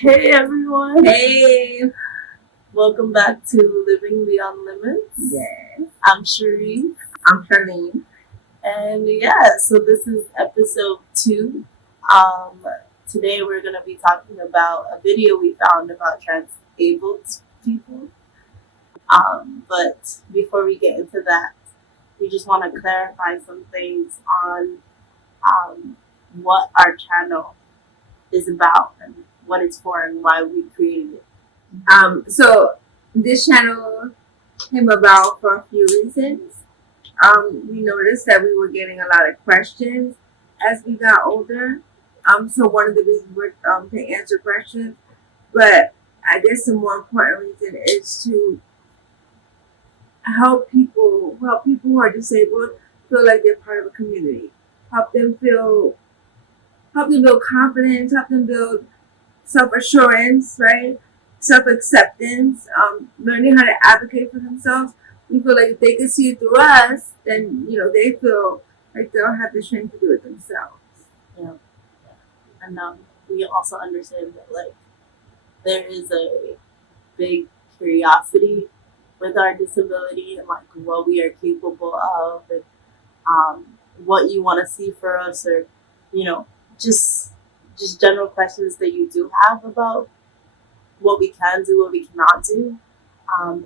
Hey everyone! Hey! Welcome back to Living Beyond Limits. Yes. I'm Sheree. I'm Charlene. And yeah, so this is episode 2. Um, Today we're going to be talking about a video we found about transabled people. But before we get into that, we just want to clarify some things on what our channel is about and what it's for and why we created it. So this channel came about for a few reasons. We noticed that we were getting a lot of questions as we got older. So one of the reasons were to answer questions, but I guess the more important reason is to help people who are disabled feel like they're part of a community. Help them build confidence, help them build self-assurance, right? Self-acceptance, learning how to advocate for themselves. We feel like if they can see it through us, then, they feel like they'll have the strength to do it themselves. Yeah. And we also understand that, like, there is a big curiosity with our disability and, like, what we are capable of and what you want to see for us, or, just general questions that you do have about what we can do, what we cannot do.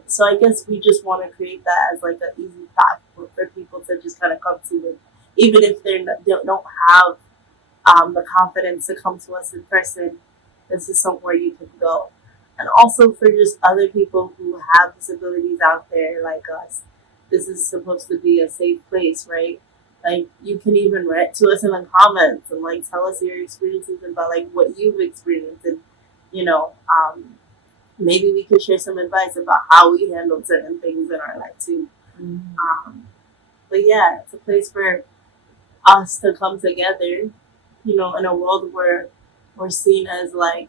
So I guess we just want to create that as like an easy platform for people to just kind of come to it, even if they don't have the confidence to come to us in person. This is somewhere you can go, and also for just other people who have disabilities out there like us. This is supposed to be a safe place, right? Like, you can even write to us in the comments and like tell us your experiences about like what you've experienced, and you know, maybe we could share some advice about how we handled certain things in our life too. But yeah, it's a place for us to come together, in a world where we're seen as like,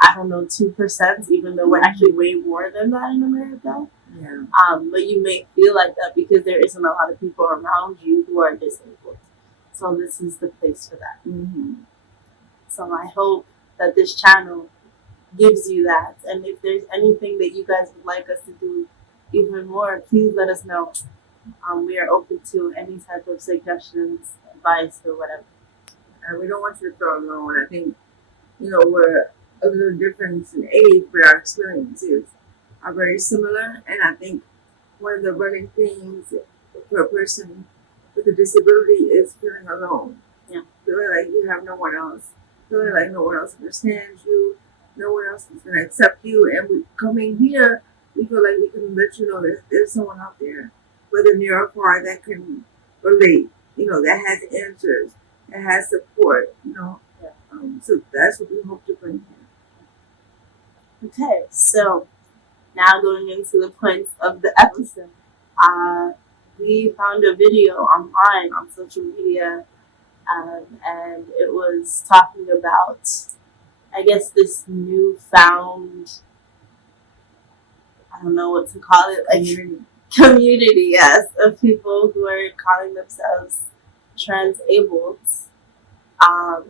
I don't know, 2%, even though we're actually way more than that in America. Yeah. But you may feel like that because there isn't a lot of people around you who are disabled. So this is the place for that. So I hope that this channel gives you that. And if there's anything that you guys would like us to do even more, please let us know. We are open to any type of suggestions, advice, or whatever. And we don't want you to feel alone. I think, we're a little different in age, but our experiences are very similar. And I think one of the running themes for a person with a disability is feeling alone. Yeah. Feeling like you have no one else. Feeling like no one else understands you. No one else is going to accept you. And we coming here, we feel like we can let you know that there's someone out there, whether near or far, that can relate, that has answers, that has support, Yeah. So that's what we hope to bring here. Okay, so now going into the points of the episode. We found a video online on social media, and it was talking about, I guess, this newfound, I don't know what to call it, like community, yes, of people who are calling themselves transabled.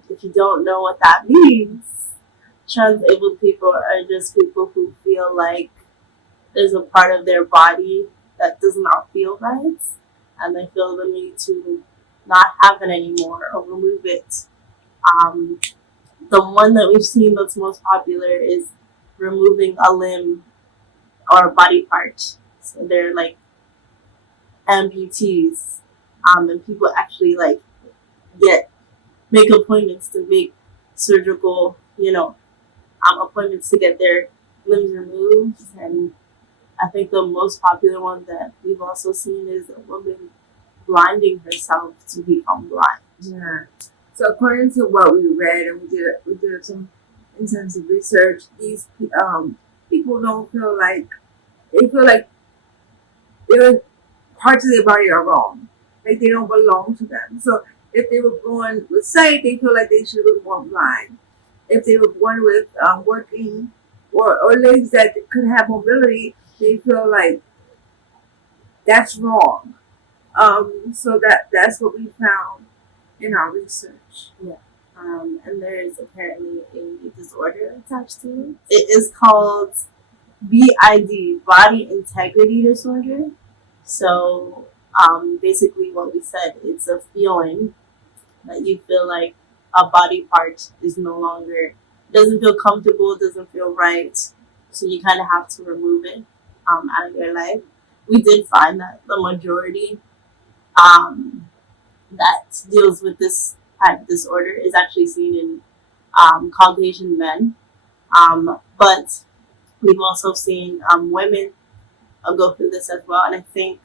If you don't know what that means, transabled people are just people who feel like there's a part of their body that does not feel right, and they feel the need to not have it anymore or remove it. The one that we've seen that's most popular is removing a limb or a body part. So they're like amputees, and people actually like make appointments to make surgical, appointments to get their limbs removed. And I think the most popular one that we've also seen is a woman blinding herself to become blind. Yeah. So according to what we read, and we did some intensive research, these people don't feel like their parts of their body are wrong, like they don't belong to them. So if they were born with sight, they feel like they should have been born blind. If they were born with working or legs that could have mobility, they feel like that's wrong. So that's what we found in our research. Yeah. And there is apparently a disorder attached to it. It is called BID, body integrity disorder. So basically, what we said, it's a feeling that you feel like a body part is no longer, doesn't feel comfortable, doesn't feel right. So you kind of have to remove it out of your life. We did find that the majority um, that deals with this type of disorder is actually seen in Caucasian men. But we've also seen women go through this as well. And I think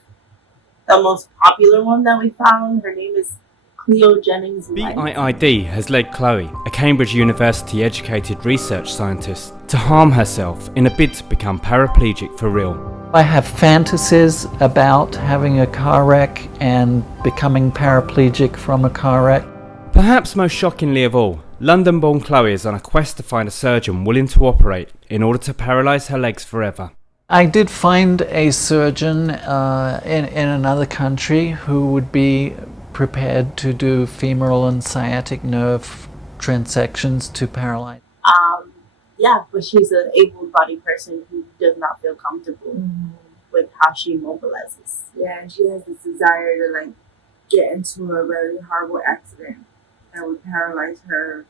the most popular one that we found, her name is Cleo Jennings White. BIID has led Chloe, a Cambridge University educated research scientist, to harm herself in a bid to become paraplegic for real. I have fantasies about having a car wreck and becoming paraplegic from a car wreck. Perhaps most shockingly of all, London-born Chloe is on a quest to find a surgeon willing to operate in order to paralyse her legs forever. I did find a surgeon in another country who would be prepared to do femoral and sciatic nerve transections to paralyze. Yeah, but she's an able-bodied person who does not feel comfortable with how she mobilizes. Yeah, and she has this desire to like get into a very horrible accident that would paralyze her,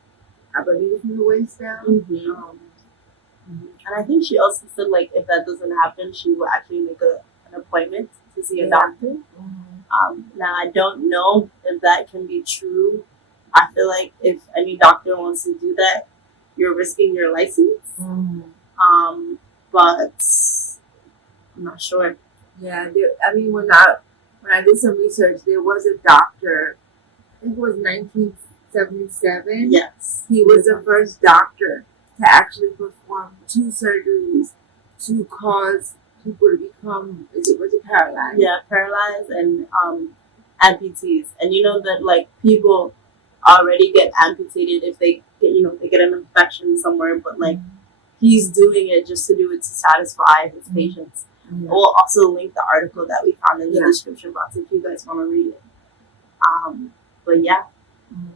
I believe, from the waist down. And I think she also said, like, if that doesn't happen, she will actually make an appointment to see a doctor. Now, I don't know if that can be true. I feel like if any doctor wants to do that, you're risking your license. But I'm not sure. Yeah, I mean, when I did some research, there was a doctor, I think it was 1977. Yes. He was the first doctor to actually perform 2 surgeries to cause people to become, was it paralyzed? Yeah, paralyzed and amputees. And you know that, like, people already get amputated if they get, they get an infection somewhere, but like he's doing it just to do it to satisfy his patients. We'll also link the article that we found in the description box if you guys want to read it. But yeah.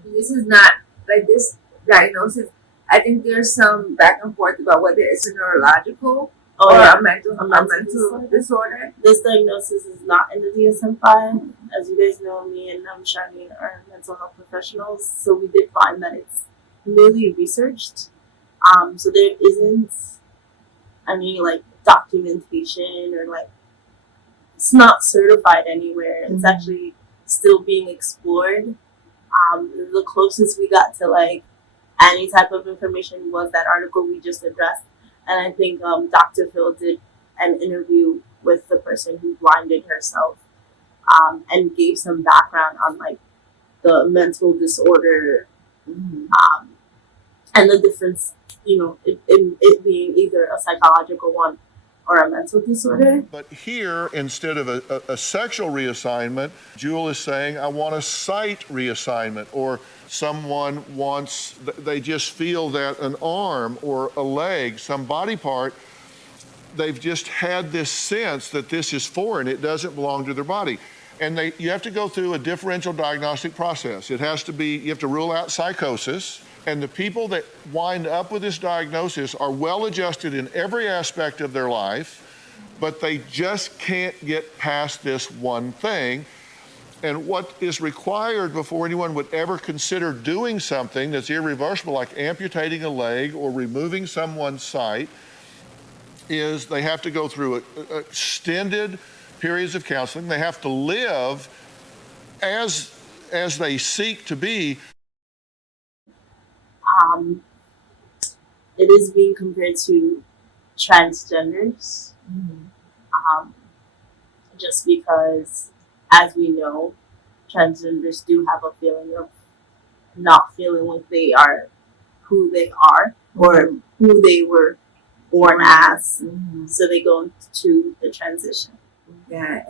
This is not, like, this diagnosis, I think there's some back and forth about whether it's a neurological or a mental disorder. This diagnosis is not in the DSM-5. As you guys know, me and Shani are mental health professionals, so we did find that it's newly researched. So there isn't any, like, documentation or, like, it's not certified anywhere. It's actually still being explored. The closest we got to, like, any type of information was that article we just addressed. And I think Dr. Phil did an interview with the person who blinded herself and gave some background on, like, the mental disorder and the difference, it being either a psychological one or a mental disorder. But here, instead of a sexual reassignment, Jewel is saying, I want a sight reassignment, or someone wants, they just feel that an arm or a leg, some body part, they've just had this sense that this is foreign, it doesn't belong to their body. And you have to go through a differential diagnostic process. It has to be, you have to rule out psychosis. And the people that wind up with this diagnosis are well adjusted in every aspect of their life, but they just can't get past this one thing. And what is required before anyone would ever consider doing something that's irreversible, like amputating a leg or removing someone's sight, is they have to go through extended periods of counseling. They have to live as they seek to be. It is being compared to transgenders, just because, as we know, transgenders do have a feeling of not feeling like they are who they are or who they were born as, so they go into the transition. Yeah,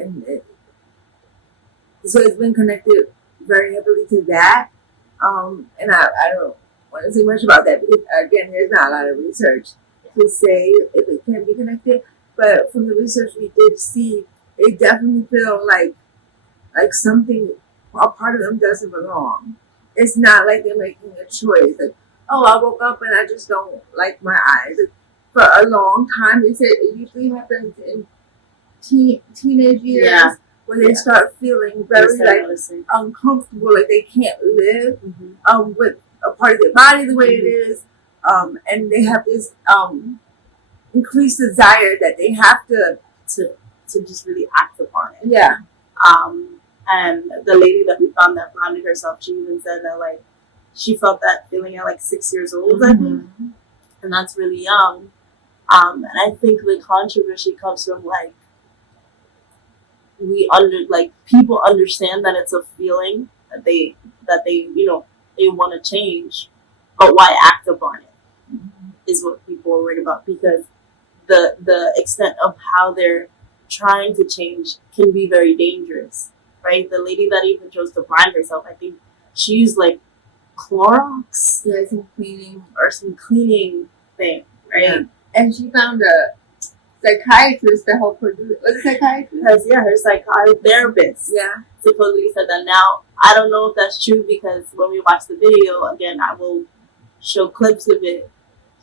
so it's been connected very heavily to that, and I don't want to say much about that because, again, there's not a lot of research to say if it can be connected, but from the research we did see, they definitely feel like something, a part of them doesn't belong. it's not like they're making a choice. Like, oh, I woke up and I just don't like my eyes. Like, for a long time, they said it usually happens in teenage years. Yeah. Where they start feeling very uncomfortable, like they can't live with a part of their body the way it is, and they have this increased desire that they have to just really act upon it. Yeah. And the lady that we found that blinded herself, she even said that like she felt that feeling at like 6 years old, I think, and that's really young. And I think the controversy comes from like people understand that it's a feeling that they they want to change, but why act upon it is what people are worried about, because the extent of how they're trying to change can be very dangerous, right? The lady that even chose to blind herself, I think she used like Clorox, some cleaning thing, right? Yeah. And she found a psychiatrist to help her do it. Was it psychiatrist? Her psychiatrist therapist. Yeah. Supposedly said that. Now, I don't know if that's true, because when we watch the video, again, I will show clips of it.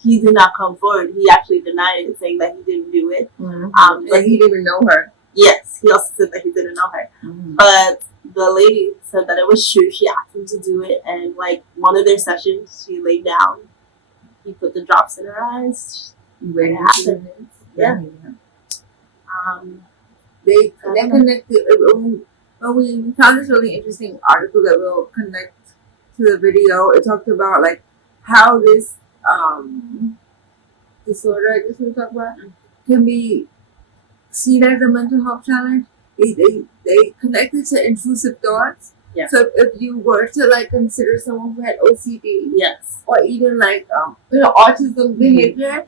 He did not come forward. He actually denied it, saying that he didn't do it. And he didn't even know her. Yes, he also said that he didn't know her. But the lady said that it was true. She asked him to do it, and like one of their sessions, she laid down. He put the drops in her eyes. Yeah. They connected. We found this really interesting article that we'll connect to the video. It talked about like how this disorder, I guess we talk about, can be seen as a mental health challenge. They connected to intrusive thoughts. Yeah. So if you were to like consider someone who had OCD, yes, or even like autism behavior,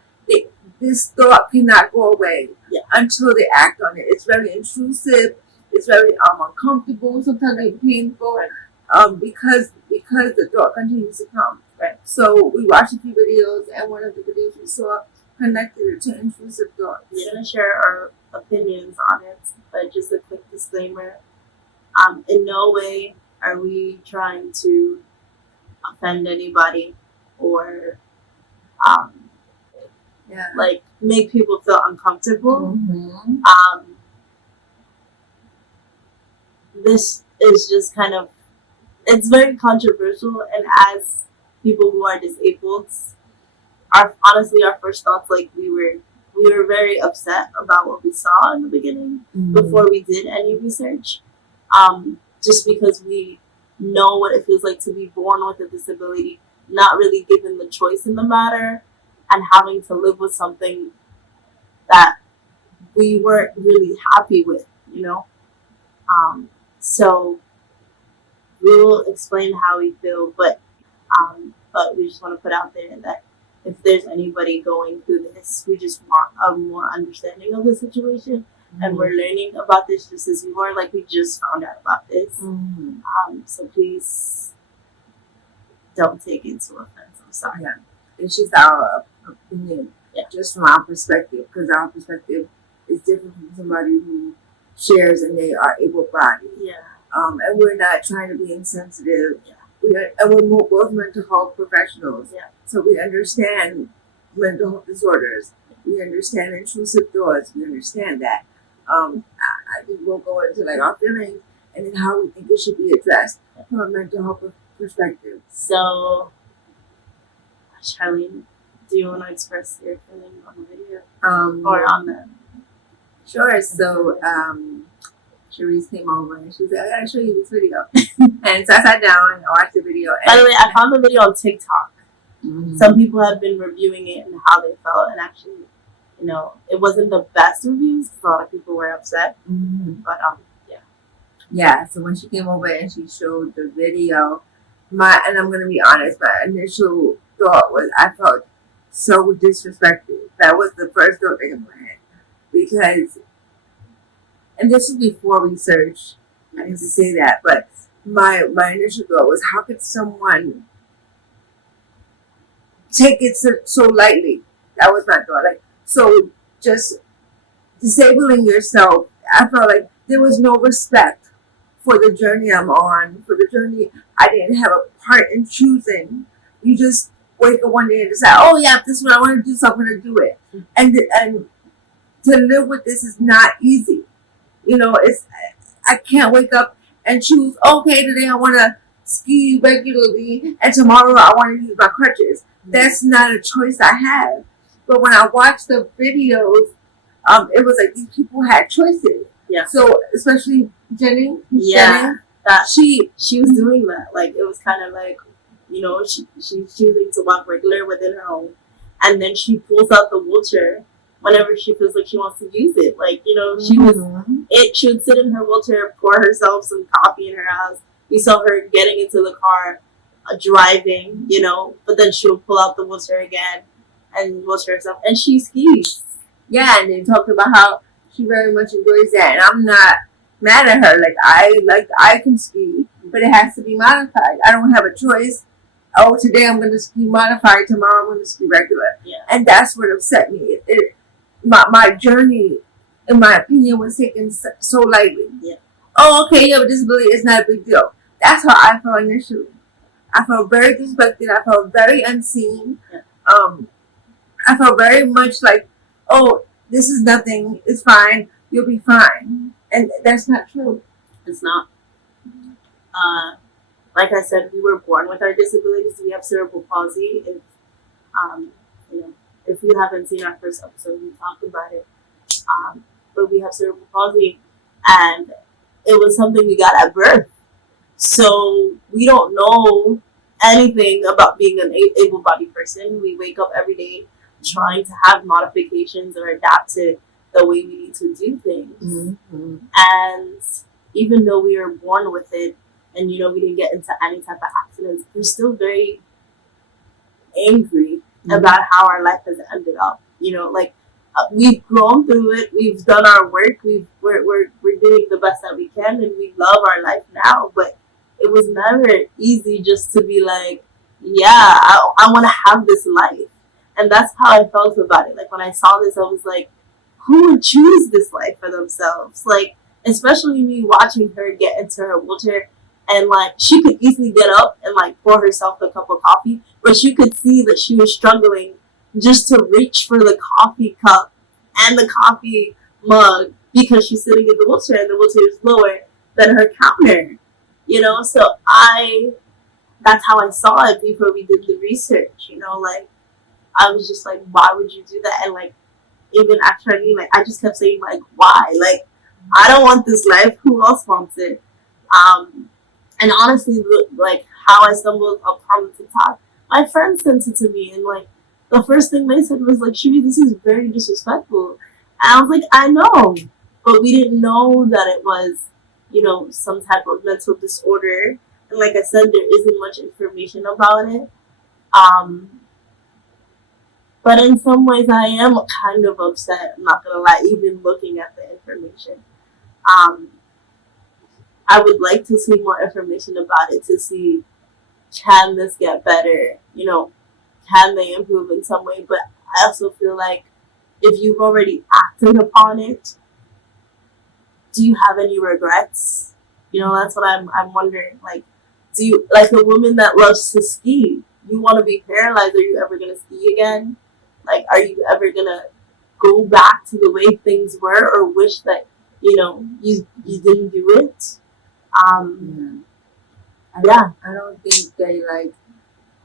this thought cannot go away until they act on it. It's very intrusive. It's very uncomfortable. Sometimes it's painful, because the thought continues to come. Right. So we watched a few videos, and one of the videos we saw connected it to intrusive thoughts. We're gonna share our opinions on it, but just a quick disclaimer: in no way are we trying to offend anybody or like make people feel uncomfortable. This is just kind of, it's very controversial, and as people who are disabled, our first thoughts, like we were very upset about what we saw in the beginning before we did any research, just because we know what it feels like to be born with a disability, not really given the choice in the matter, and having to live with something that we weren't really happy with, so we will explain how we feel, but we just want to put out there that if there's anybody going through this, we just want a more understanding of the situation, and we're learning about this just as you are. Like, we just found out about this, so please don't take it to offense. I'm sorry. Yeah, it's just our opinion, just from our perspective, because our perspective is different from somebody who shares and they are able-bodied. And we're not trying to be insensitive. We're both mental health professionals. So we understand mental health disorders. We understand intrusive thoughts. We understand that. I think we'll go into like our feelings and then how we think it should be addressed from a mental health perspective. So, Charlene, do you want to express your feeling on the video or on the? Sure. So, Cherise came over and she was like, I gotta show you this video. And so I sat down and I watched the video. By the way, I found the video on TikTok. Some people have been reviewing it and how they felt, and actually, it wasn't the best reviews because a lot of people were upset. But yeah. So when she came over and she showed the video, and I'm gonna be honest, my initial thought was I felt so disrespected. That was the first thought that came to my head, because, and this was before research. I hate to say that, but my initial thought was, how could someone take it so lightly? That was my thought. Like, so just disabling yourself, I felt like there was no respect for the journey I'm on, for the journey I didn't have a part in choosing. You just wake up one day and decide, oh yeah, this is what I want to do, so I'm going to do it. And to live with this is not easy. You know, I can't wake up and choose, okay, today I want to ski regularly and tomorrow I want to use my crutches. That's not a choice I have. But when I watched the videos, it was like these people had choices. Yeah. So especially Jenny. Yeah. Jenny, That she was doing that. Like, it was kind of like, you know, she's choosing to walk regular within her home, and then she pulls out the wheelchair whenever she feels like she wants to use it. Like, you know, she would sit in her wheelchair, pour herself some coffee in her house. We saw her getting into the car, driving, you know, but then she would pull out the wheelchair again and wheelchair herself, and she skis. Yeah, and they talked about how she very much enjoys that, and I'm not mad at her. Like I can ski, but it has to be modified. I don't have a choice. Oh, today I'm going to ski modified. Tomorrow I'm going to ski regular. Yeah. And that's what upset me. My journey, in my opinion, was taken so lightly. Yeah. Oh, okay, you have a disability. It's not a big deal. That's how I felt initially. I felt very disrespected. I felt very unseen. Yeah. I felt very much like, oh, this is nothing. It's fine. You'll be fine. And that's not true. It's not. Like I said, we were born with our disabilities. We have cerebral palsy. You know, if you haven't seen our first episode, we talked about it. But we have cerebral palsy, and it was something we got at birth. So we don't know anything about being an able-bodied person. We wake up every day trying to have modifications or adapt to the way we need to do things. Mm-hmm. And even though we were born with it, and, you know, we didn't get into any type of accidents, we're still very angry about how our life has ended up. You know, like, we've grown through it. We've done our work. We're doing the best that we can, and we love our life now. But it was never easy just to be like, yeah, I want to have this life. And that's how I felt about it. Like, when I saw this, I was like, who would choose this life for themselves? Like, especially me watching her get into her wheelchair, and like, she could easily get up and like pour herself a cup of coffee, but you could see that she was struggling just to reach for the coffee cup and the coffee mug because she's sitting in the wheelchair and the wheelchair is lower than her counter. You know, so that's how I saw it before we did the research. You know, like, I was just like, why would you do that? And like, even after I knew, like, I just kept saying, like, why? Like, I don't want this life. Who else wants it? And honestly, like, how I stumbled upon the TikTok, my friends sent it to me, and like, the first thing they said was like, Shuri, this is very disrespectful. And I was like, I know, but we didn't know that it was, you know, some type of mental disorder. And like I said, there isn't much information about it. But in some ways, I am kind of upset. I'm not gonna lie, even looking at the information. I would like to see more information about it to see, can this get better? You know, can they improve in some way? But I also feel like if you've already acted upon it, do you have any regrets? You know, that's what I'm wondering. Like, do you, like a woman that loves to ski, you want to be paralyzed? Are you ever going to ski again? Like, are you ever going to go back to the way things were, or wish that, you know, you didn't do it? I don't think they, like,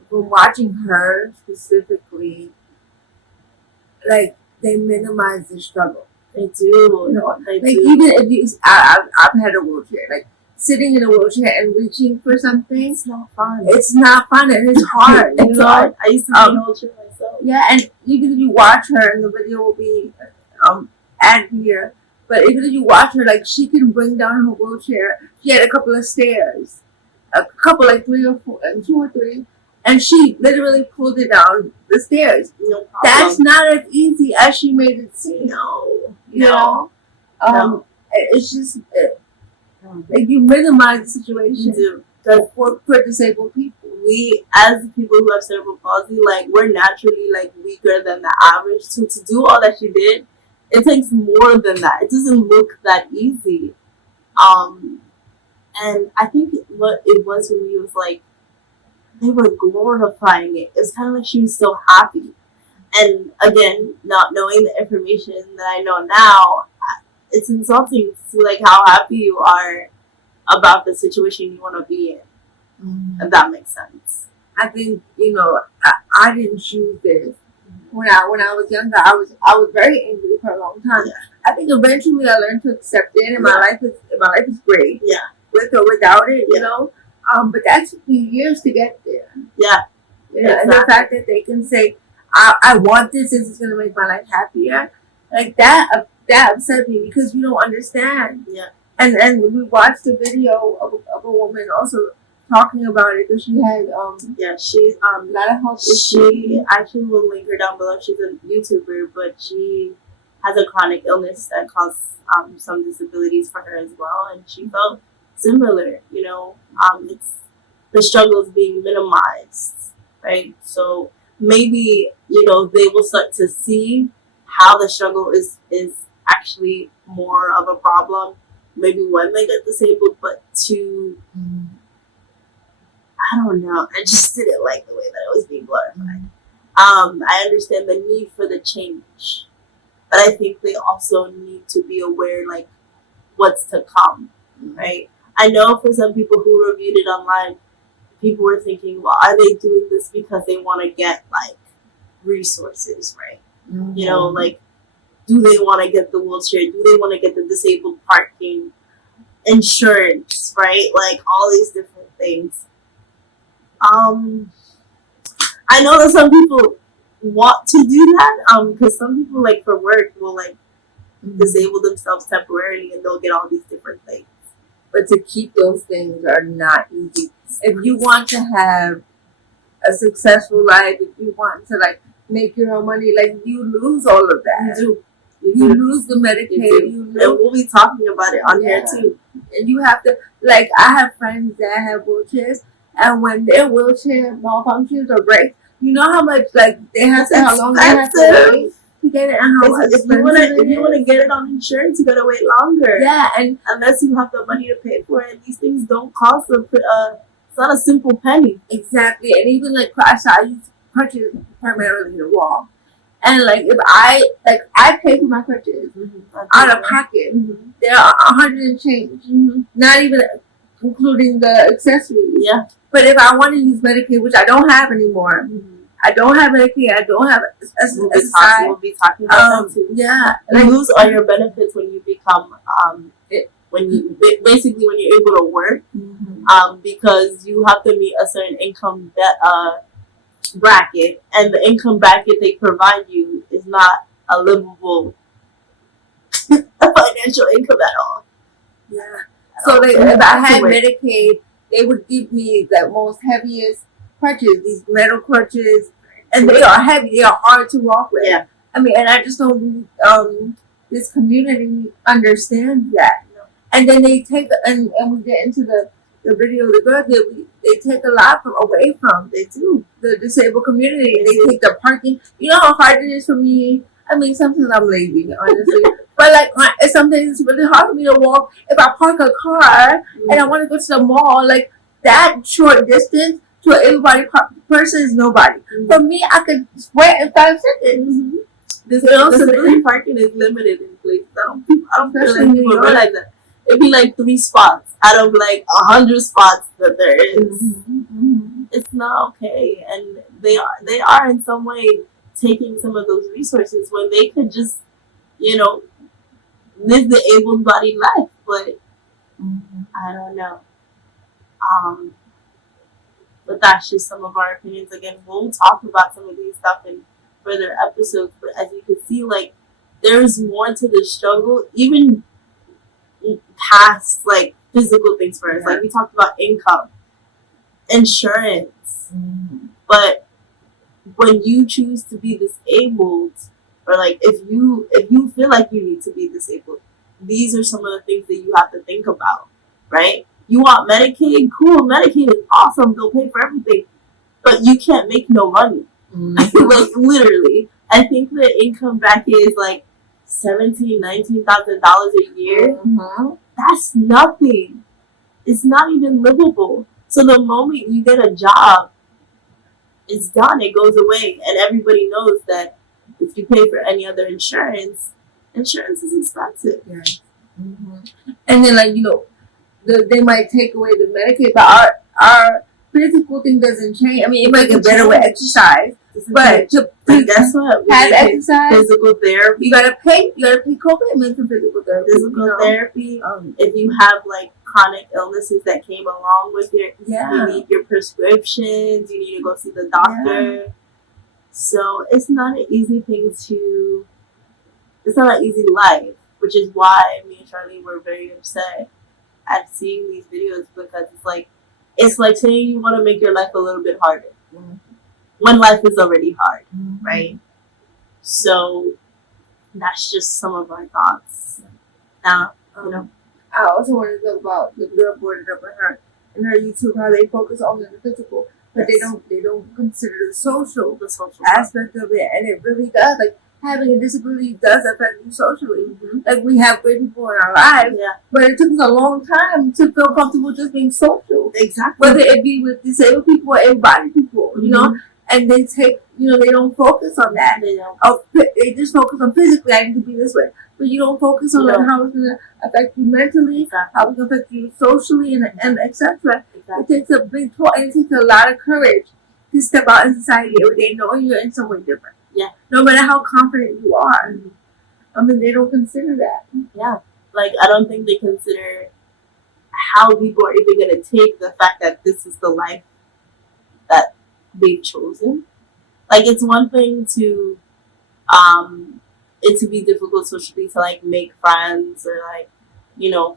from watching her specifically, like, they minimize the struggle. They do. You know, They like, do. even if you, I've had a wheelchair, like, sitting in a wheelchair and reaching for something, It's not fun. it's not fun and it's hard. You It's know? hard. I used to be in a wheelchair myself. Yeah, and even if you watch her, and the video will be added here, but even if you watch her, like, she can bring down her wheelchair. She had a couple of stairs, a couple, like 3 or 4, 2 or 3, and she literally pulled it down the stairs. No problem. That's not as easy as she made it seem. No. You know? It's just, like, you minimize the situation for disabled people. We, as people who have cerebral palsy, like, we're naturally, like, weaker than the average. So to do all that she did, it takes more than that. It doesn't look that easy. And I think what it was for me was like they were glorifying it. It was kind of like she was so happy. And again, not knowing the information that I know now, it's insulting to see like how happy you are about the situation you want to be in. If that makes sense. I think I didn't choose this. When I was younger, I was very angry for a long time. Yeah. I think eventually I learned to accept it, and my life is great. Yeah. With or without it, Yeah. But that took me years to get there. Yeah. And the fact that they can say, I want this is going to make my life happier, like that upset me because you don't understand. Yeah. And we watched a video of a woman also talking about it because she had she a lot of health issues. She actually will link her down below. She's a YouTuber, but she has a chronic illness that caused some disabilities for her as well, and she felt similar. It's the struggle is being minimized, right? So maybe they will start to see how the struggle is actually more of a problem. Maybe when they get disabled, but I don't know. I just didn't like the way that it was being glorified. I understand the need for the change, but I think they also need to be aware, like, what's to come, right? I know for some people who reviewed it online, people were thinking, well, are they doing this because they want to get, like, resources, right? Like, do they want to get the wheelchair? Do they want to get the disabled parking, insurance, right? Like, all these different things. I know that some people want to do that, because some people, like, for work will, like, disable themselves temporarily and they'll get all these different things. But to keep those things are not easy. If you want to have a successful life, if you want to, like, make your own money, like, you lose all of that. You lose the Medicaid. And we'll be talking about it on here too. And you have to, like, I have friends that have wheelchairs, and when their wheelchair malfunctions or breaks, you know how much, like, how long they have to wait to get it, and how much if you want to get it on insurance, you gotta wait longer. Yeah, and unless you have the money to pay for it, these things don't cost it's not a simple penny. Exactly, and even like I use crutches primarily to walk, and like if I pay for my crutches out of pocket, they're $100 and change, not even including the accessories. Yeah. But if I want to use Medicaid, which I don't have anymore, I don't have Medicaid. I don't have we'll be talking about that too. Yeah, you lose all your benefits when you become when you're able to work, because you have to meet a certain income bracket, and the income bracket they provide you is not a livable financial income at all. Yeah. So if I had Medicaid, they would give me the most heaviest crutches, these metal crutches, and they are heavy. They are hard to walk with. Yeah. I mean, and I just don't. This community understands that, and then they take and we get into the video. The girl they take a lot away from. They do the disabled community. They take the parking. You know how hard it is for me. I mean, sometimes I'm lazy, honestly. But like, sometimes it's really hard for me to walk. If I park a car and I want to go to the mall, like that short distance to an able-bodied person is nobody. For me, I could sweat in 5 seconds. Disability parking is limited in places. I don't feel like people realize that. It'd be like 3 spots out of like 100 spots that there is. It's not okay, and they are in some way taking some of those resources when they could just, live the able-bodied life. But I don't know. But that's just some of our opinions. Again, we'll talk about some of these stuff in further episodes. But as you can see, like, there's more to the struggle, even past like physical things for us. Like we talked about income, insurance, but when you choose to be disabled, or like if you feel like you need to be disabled, these are some of the things that you have to think about, right? You want Medicaid? Cool, Medicaid is awesome. They'll pay for everything, but you can't make no money. Like literally, I think the income bracket is like $17,000, $19,000 a year. That's nothing. it's not even livable. So the moment you get a job, it's done. It goes away, and everybody knows that if you pay for any other insurance, insurance is expensive. Yeah. And then, like, they might take away the Medicaid, but our physical thing doesn't change. I mean, it might get better with exercise, but to Guess what? We have need exercise, physical therapy. you gotta pay co-payments for physical therapy. Physical therapy. If you have like chronic illnesses that came along with it, Yeah. you need your prescriptions. You need to go see the doctor. So it's not an easy thing to. It's not an easy life, which is why me and Charlie were very upset at seeing these videos, because it's like saying you want to make your life a little bit harder when life is already hard, right? So that's just some of our thoughts. Now, I also want to talk about the girl brought it up in her YouTube, how they focus on the physical, but they don't consider the social aspect of it, and it really does. Like, having a disability does affect you socially. Like, we have great people in our lives, but it took us a long time to feel comfortable just being social. Exactly. Whether it be with disabled people or able-bodied people, and they take, they don't focus on that. They don't. They just focus on physically, I need to be this way. But you don't focus on like, how it's going to affect you mentally, how it's going to affect you socially, and etc. It takes a big toll, and it takes a lot of courage to step out in society every day knowing you're in some way different. Yeah. No matter how confident you are. I mean, they don't consider that. Yeah. Like, I don't think they consider how people are even going to take the fact that this is the life that they've chosen. Like, it's one thing to, it to be difficult socially to, like, make friends or, like,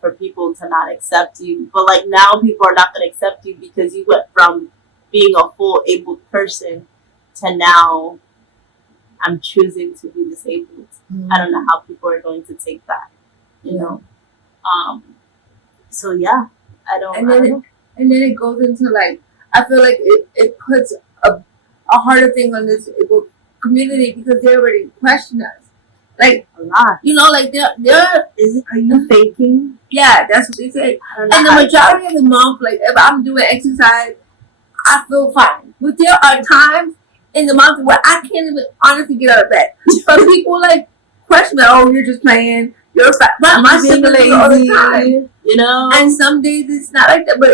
for people to not accept you. But, like, now people are not going to accept you because you went from being a full able person to now I'm choosing to be disabled. I don't know how people are going to take that, So yeah, I don't know. And then it goes into like, I feel like it puts a harder thing on this community because they already question us. Like a lot. Like they're are you faking? Yeah, that's what they say. I don't know. And the majority of the month, like if I'm doing exercise, I feel fine. But there are times in the month where I can't even honestly get out of bed. But people like question me, oh, you're just playing. You're fat. My siblings all the time. And some days it's not like that. But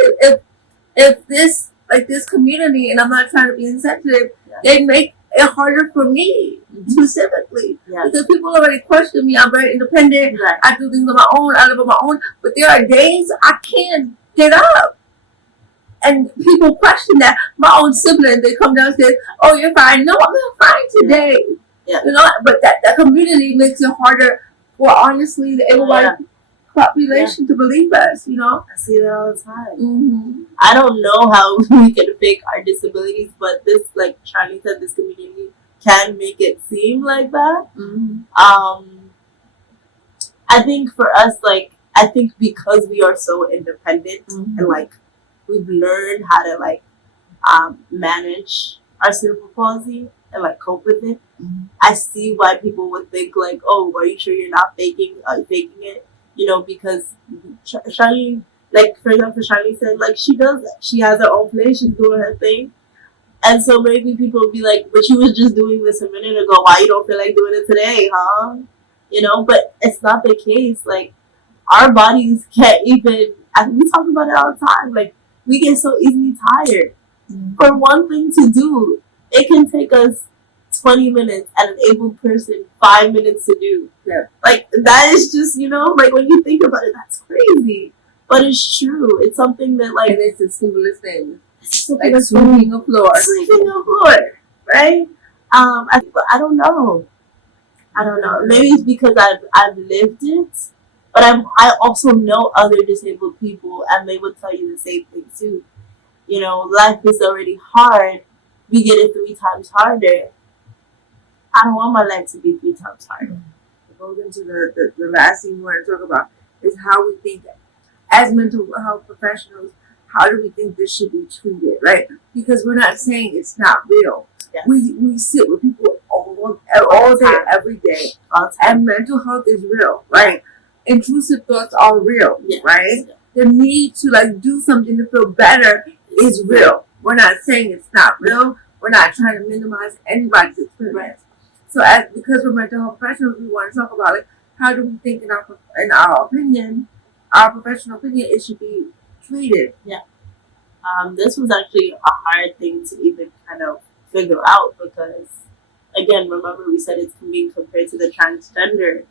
if this community, and I'm not trying to be insensitive, they make it harder for me specifically. Because people already question me. I'm very independent. Right. I do things on my own. I live on my own. But there are days I can't get up. And people question that. My own siblings, they come downstairs, oh, you're fine. No, I'm not fine today. Yeah. But that community makes it harder for, honestly, the able-bodied population to believe us, I see that all the time. Mm-hmm. I don't know how we can fake our disabilities, but this, like Charlie said, this community can make it seem like that. Mm-hmm. I think for us, because we are so independent and like we've learned how to like manage our cerebral palsy and like cope with it. I see why people would think like, oh, are you sure you're not faking it? Because Charlie, like for example, Charlie said like she has her own place, she's doing her thing. And so maybe people will be like, but you was just doing this a minute ago, why you don't feel like doing it today, huh? But it's not the case. Like our bodies can't even, and we talk about it all the time, like we get so easily tired. For one thing to do, it can take us 20 minutes and an able person 5 minutes to do. Yeah. Like that is just, like when you think about it, that's crazy. But it's true. It's something that like, and it's the simplest thing. It's like sweeping a floor. Sweeping a floor, right? I don't know. Maybe it's because I've lived it, but I also know other disabled people, and they would tell you the same thing too. Life is already hard. We get it 3 times harder. I don't want my life to be 3 times harder. It goes into the last thing we want to talk about is how we think as mental health professionals. How do we think this should be treated, right? Because we're not saying it's not real. Yes. We sit with people all day, every day. And mental health is real, right? Intrusive thoughts are real, right? the need to like do something to feel better is real. We're not saying it's not real. We're not trying to minimize anybody's experience. So because we're mental health professionals, we want to talk about like how do we think in our opinion, our professional opinion, it should be treated. This was actually a hard thing to even kind of figure out because, again, remember we said it's being compared to the transgender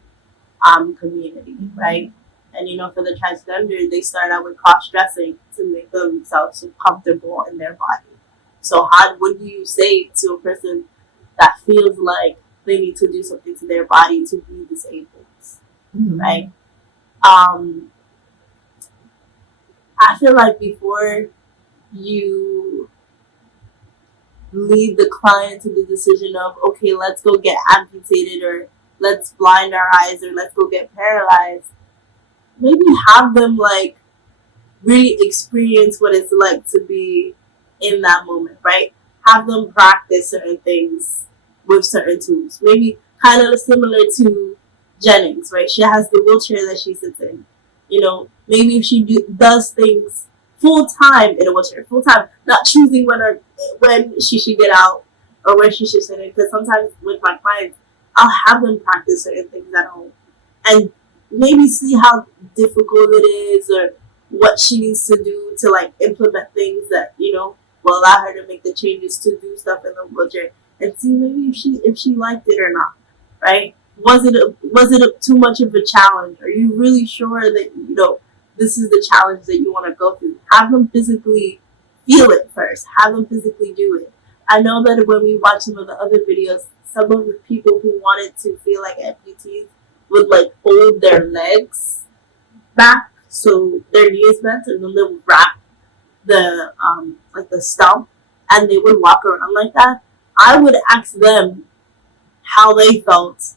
community, right? And for the transgender, they start out with cross-dressing to make themselves comfortable in their body. So how would you say to a person that feels like they need to do something to their body to be disabled, right? I feel like before you lead the client to the decision of, okay, let's go get amputated or let's blind our eyes or let's go get paralyzed, maybe have them like really experience what it's like to be in that moment, right? Have them practice certain things with certain tools. Maybe kind of similar to Jennings, right? She has the wheelchair that she sits in. Maybe if she does things full time in a wheelchair, full time, not choosing when she should get out or where she should sit in. Because sometimes with my clients, I'll have them practice certain things at home and maybe see how difficult it is or what she needs to do to like implement things that will allow her to make the changes to do stuff in the wheelchair and see maybe if she liked it or not, right? Was it too much of a challenge? Are you really sure that this is the challenge that you want to go through? Have them physically feel it first. Have them physically do it. I know that when we watch some of the other videos, some of the people who wanted to feel like amputees would like fold their legs back so their knee is bent, and then they would wrap the the stump, and they would walk around like that. I would ask them how they felt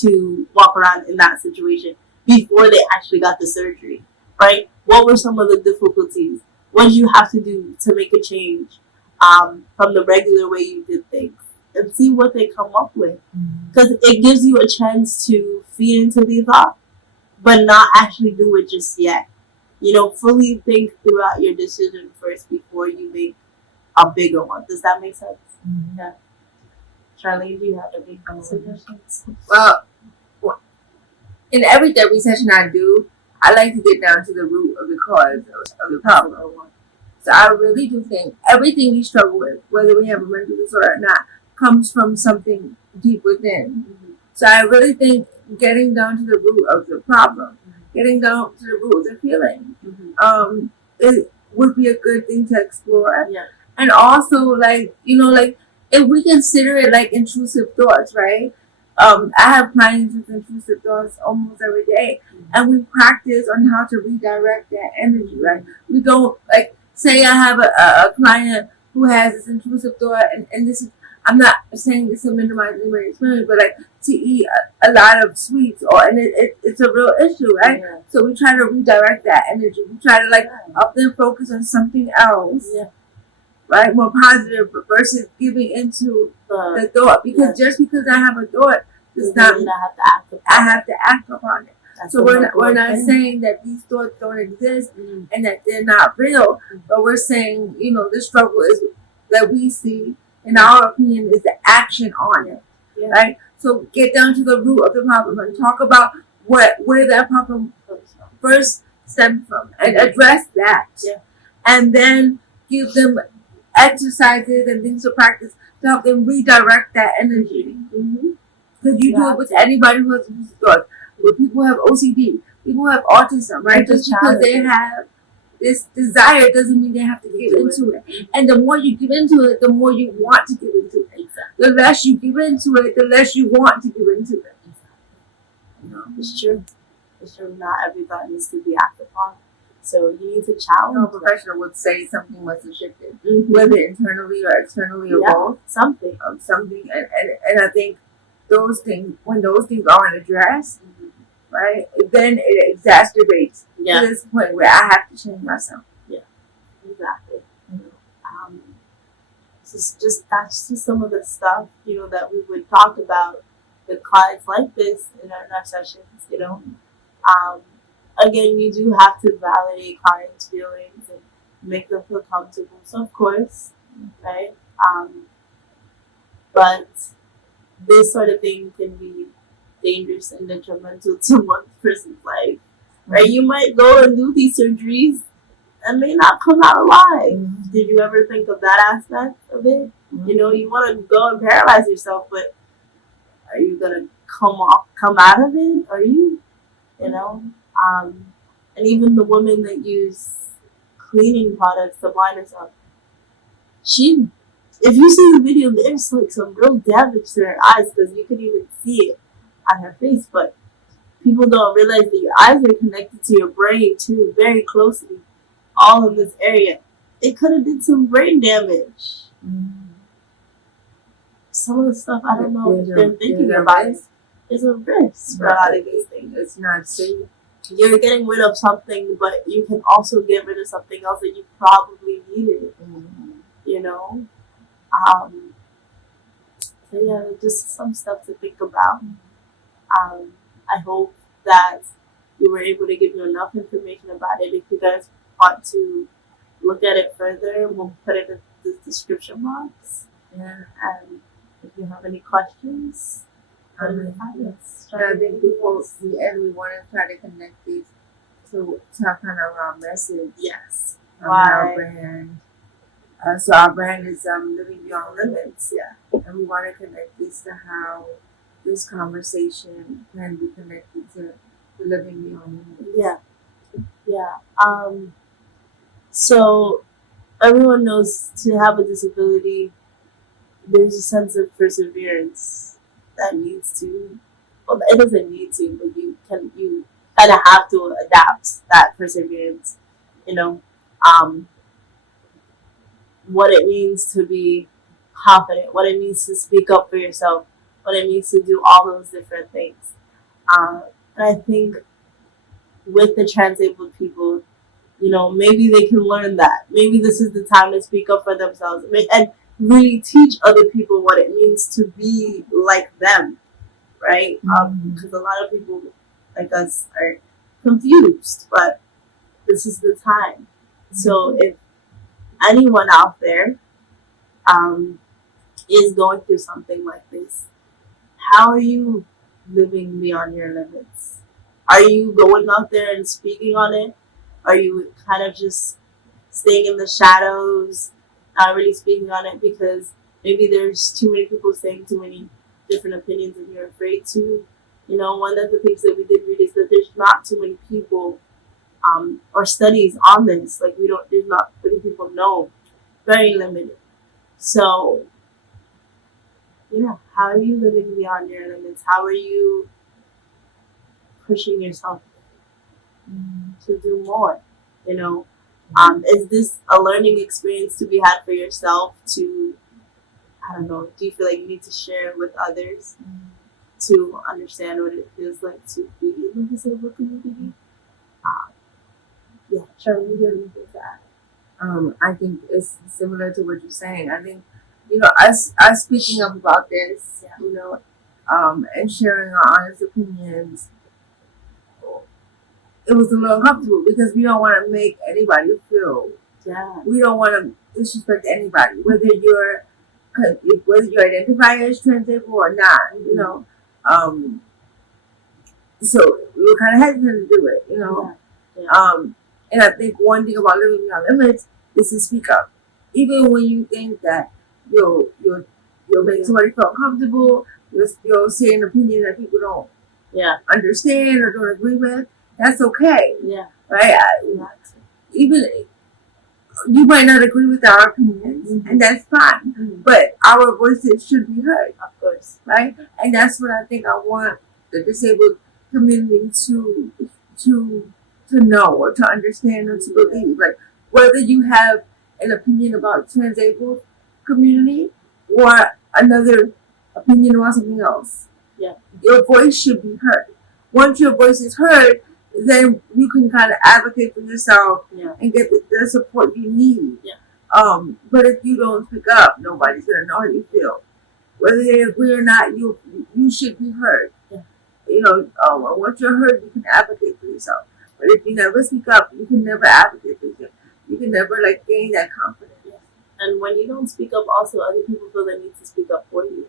to walk around in that situation before they actually got the surgery, right? What were some of the difficulties? What did you have to do to make a change from the regular way you did things? And see what they come up with. Because it gives you a chance to feed into the thought, but not actually do it just yet. Fully think throughout your decision first before you make a bigger one. Does that make sense? Yeah. Charlene, do you have any suggestions? Well, in every therapy session I do, I like to get down to the root of the cause of the problem. So I really do think everything we struggle with, whether we have a mental disorder or not, comes from something deep within. So I really think getting down to the root of the problem, getting down to the root of the feeling, it would be a good thing to explore. Yeah. And also, like if we consider it like intrusive thoughts, right? I have clients with intrusive thoughts almost every day, and we practice on how to redirect that energy, right? We don't say I have a client who has this intrusive thought, and this is, I'm not saying this to minimize anybody's experience, but to eat a lot of sweets, and it's a real issue, right? Yeah. So we try to redirect that energy. We try to up them focus on something else, right? More positive versus giving into the thought. Because just because I have a thought does not mean I have to act upon it. So we're not saying that these thoughts don't exist and that they're not real, but we're saying the struggle is that we see, in our opinion, is the action on it, right? So get down to the root of the problem and talk about where that problem first stemmed from and address that, and then give them exercises and things to practice to help them redirect that energy. Because you do it with anybody who has intrusive thoughts. With people who have OCD, people who have autism, right? Just because they have this desire doesn't mean they have to give into it. And the more you give into it, the more you want to give into it. The less you give into it, the less you want to give into it. It's true. It's true. Not every thought needs to be acted upon. So you need to challenge. A professional would say something must have shifted, whether internally or externally or both. Something. And I think those things, when those things aren't addressed, right, then it exacerbates to this point where I have to change myself. Yeah, exactly. That's just some of the stuff that we would talk about with clients like this in our sessions. again, you do have to validate clients' feelings and make them feel comfortable. So, of course, right? But this sort of thing can be dangerous and detrimental to one person's life. Right? You might go and do these surgeries and may not come out alive. Did you ever think of that aspect of it? You know, you want to go and paralyze yourself, but are you gonna come out of it? Are you? You know, and even the women that use cleaning products to blind herself, if you see the video, there's like some real damage to her eyes because you could even see it on her face. But people don't realize that your eyes are connected to your brain too, very closely, all in this area. It could have did some brain damage. Some of the stuff I don't know if they're thinking about it. There's a risk for a lot of these things. It's not safe. You're getting rid of something, but you can also get rid of something else that you probably needed. You know? So yeah, just some stuff to think about. I hope that we were able to give you enough information about it. If you guys want to look at it further, we'll put it in the description box. Yeah. And if you have any questions, put it in the comments. I think before we end, we want to try to connect these to kind of our message. Yes. On our brand. So our brand is Living Beyond Limits. Yeah. And we want to connect this to how this conversation can be connected to Living Beyond Limits. Yeah. Yeah. So everyone knows to have a disability, there's a sense of perseverance that needs to, well, it doesn't need to, but you kind of have to adapt that perseverance, you know, what it means to be confident, what it means to speak up for yourself, what it means to do all those different things. And I think with the transabled people, you know, maybe they can learn that. Maybe this is the time to speak up for themselves and really teach other people what it means to be like them, right? Because a lot of people like us are confused, but this is the time. So if anyone out there is going through something like this, how are you living beyond your limits? Are you going out there and speaking on it? Are you kind of just staying in the shadows, not really speaking on it because maybe there's too many people saying too many different opinions and you're afraid to? You know, one of the things that we did read is that there's not too many people or studies on this. Like there's not many people know. Very limited. So, you know, how are you living beyond your limits? How are you pushing yourself to do more? You know, is this a learning experience to be had for yourself? To, I don't know, do you feel like you need to share it with others to understand what it feels like to be in the disabled community? Yeah, Charlie, you don't need to add. I think it's similar to what you're saying. I think, you know, us speaking up about this, you know, and sharing our honest opinions, it was a little uncomfortable because we don't want to make anybody feel. Yeah. We don't want to disrespect anybody, whether you identify as transabled or not. You know, so we were kind of hesitant to do it. You know, and I think one thing about Living Beyond Limits is to speak up, even when you think that you'll make somebody feel uncomfortable. You'll say an opinion that people don't understand or don't agree with. That's okay. Yeah. Right? Even you might not agree with our opinions, and that's fine. But our voices should be heard. Of course. Right? And that's what I think I want the disabled community to know or to understand or to believe. Like, whether you have an opinion about transabled community or another opinion about something else. Yeah. Your voice should be heard. Once your voice is heard, then you can kind of advocate for yourself and get the support you need. Yeah. But if you don't speak up, nobody's gonna know how you feel. Whether they agree or not, you should be heard. Yeah. You know, once you're heard, you can advocate for yourself. But if you never speak up, you can never advocate for yourself. You can never like gain that confidence. And when you don't speak up, also other people feel the need to speak up for you,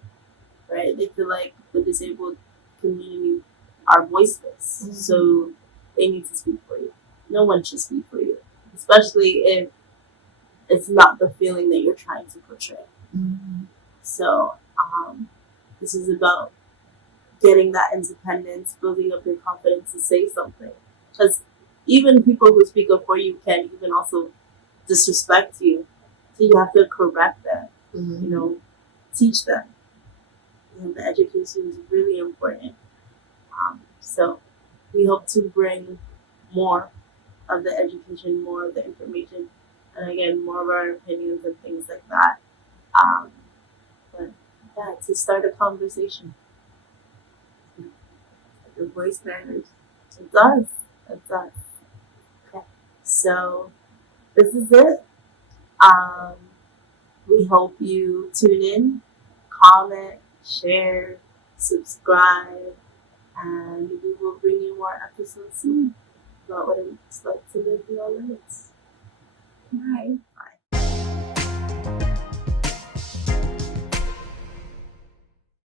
right? They feel like the disabled community are voiceless, Mm-hmm. so they need to speak for you. No one should speak for you, especially if it's not the feeling that you're trying to portray. Mm-hmm. So this is about getting that independence, building up your confidence to say something. Because even people who speak up for you can even also disrespect you. So you have to correct them, Mm-hmm. you know, teach them. The education is really important. So we hope to bring more of the education, more of the information, and again, more of our opinions and things like that. But yeah, to start a conversation. Your voice matters. It does. It does. Okay. So this is it. We hope you tune in, comment, share, subscribe, and we will bring you more episodes soon about what it's like to live the limits. Bye. Bye.